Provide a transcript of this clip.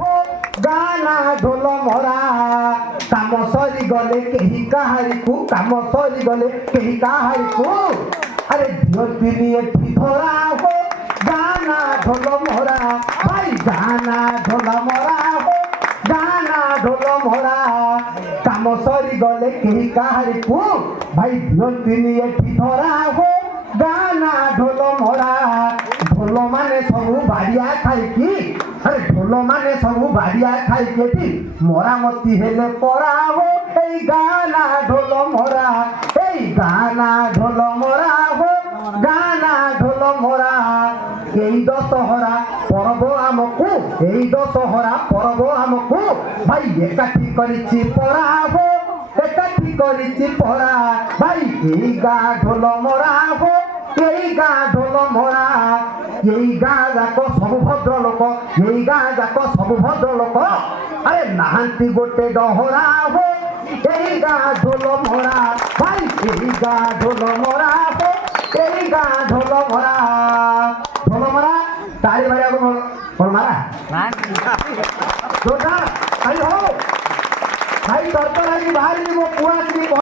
गाना ढोल मरा काम सरी गले केही काहारी को काम सरी गले केही काहारी को अरे दियंती एठी धरा हो गाना ढोल मरा भाई गाना ढोल मरा हो गाना ढोल मरा काम सरी गले केही काहारी को भाई दियंती एठी धरा हो गाना ढोल मरा ढोल माने सबू बाड़िया खाइकी अरे ढोल माने सबू बाड़िया खाइके मरामती हेले परा हो ए गाना ढोल मरा ए गाना ढोल मरा हो गाना ढोल मरा এই দশহরা পরব আমকু এই দশহরা পরব আমকু ভাই একাঠি করিছি পরা হো একাঠি করিছি পরা ভাই এই গা ঢোল মরা হো এই গা ঢোল মরা এই গা যাক সবু ভদ্র লোক এই গা যাক সবু ভদ্র লোক আরে নাহান্তি গোটে ডহরা হো এই গা ঢোল মরা ভাই এই গা ঢোল মরা হো এই গা ঢোল মরা ঢোল মরা তারি বাড়ি আগুন বল মারা জোরদার তাই হো ভাই দরকার আগে বাহারি দিব পুরা